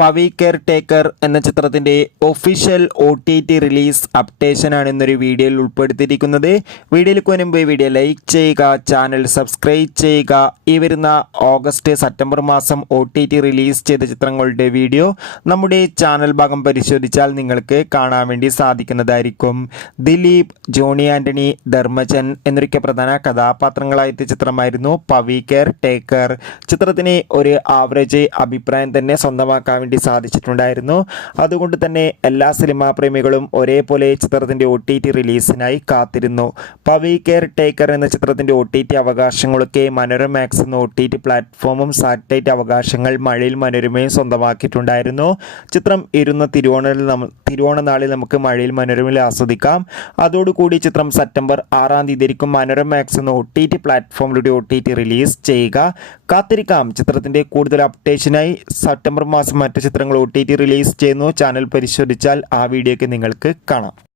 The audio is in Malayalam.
പവി കെയർ ടേക്കർ എന്ന ചിത്രത്തിൻ്റെ ഒഫീഷ്യൽ OTT റിലീസ് അപ്ഡേഷനാണ് ഇന്നൊരു വീഡിയോയിൽ ഉൾപ്പെടുത്തിയിരിക്കുന്നത്. വീഡിയോയിലേക്ക് മുൻപ് വീഡിയോ ലൈക്ക് ചെയ്യുക, ചാനൽ സബ്സ്ക്രൈബ് ചെയ്യുക. ഈ വരുന്ന ഓഗസ്റ്റ് സെപ്റ്റംബർ മാസം OTT റിലീസ് ചെയ്ത ചിത്രങ്ങളുടെ വീഡിയോ നമ്മുടെ ചാനൽ ഭാഗം പരിശോധിച്ചാൽ നിങ്ങൾക്ക് കാണാൻ വേണ്ടി സാധിക്കുന്നതായിരിക്കും. ദിലീപ്, ജോണി ആൻ്റണി, ധർമ്മജൻ എന്നൊക്കെ പ്രധാന കഥാപാത്രങ്ങളായ ചിത്രമായിരുന്നു പവി കെയർ ടേക്കർ. ചിത്രത്തിന് ഒരു ആവറേജ് അഭിപ്രായം തന്നെ സ്വന്തമാക്കാൻ വേണ്ടി സാധിച്ചിട്ടുണ്ടായിരുന്നു. അതുകൊണ്ട് തന്നെ എല്ലാ സിനിമാ പ്രേമികളും ഒരേപോലെ ചിത്രത്തിൻ്റെ OTT റിലീസിനായി കാത്തിരുന്നു. പവി കെയർ ടേക്കർ എന്ന ചിത്രത്തിൻ്റെ OTT അവകാശങ്ങളൊക്കെ മനോരമ മാക്സ് എന്ന OTT പ്ലാറ്റ്ഫോമും സാറ്റലൈറ്റ് അവകാശങ്ങൾ മഴയിൽ മനോരമയും സ്വന്തമാക്കിയിട്ടുണ്ടായിരുന്നു. ചിത്രം ഇരുന്ന തിരുവോണനാളിൽ നമുക്ക് മഴയിൽ മനോരമയിൽ ആസ്വദിക്കാം. അതോടുകൂടി ചിത്രം സെപ്റ്റംബർ 6-ാം തീയതി മനോരമ മാക്സ് എന്ന OTT പ്ലാറ്റ്ഫോമിലൂടെ OTT റിലീസ് ചെയ്യുക. കാത്തിരിക്കാം. ചിത്രത്തിൻ്റെ കൂടുതൽ അപ്ഡേഷനായി സെപ്റ്റംബർ മാസം മറ്റ് ചിത്രങ്ങൾ OTT റിലീസ് ചെയ്യുന്നു. ചാനൽ പരിശോധിച്ചാൽ ആ വീഡിയോയ്ക്ക് നിങ്ങൾക്ക് കാണാം.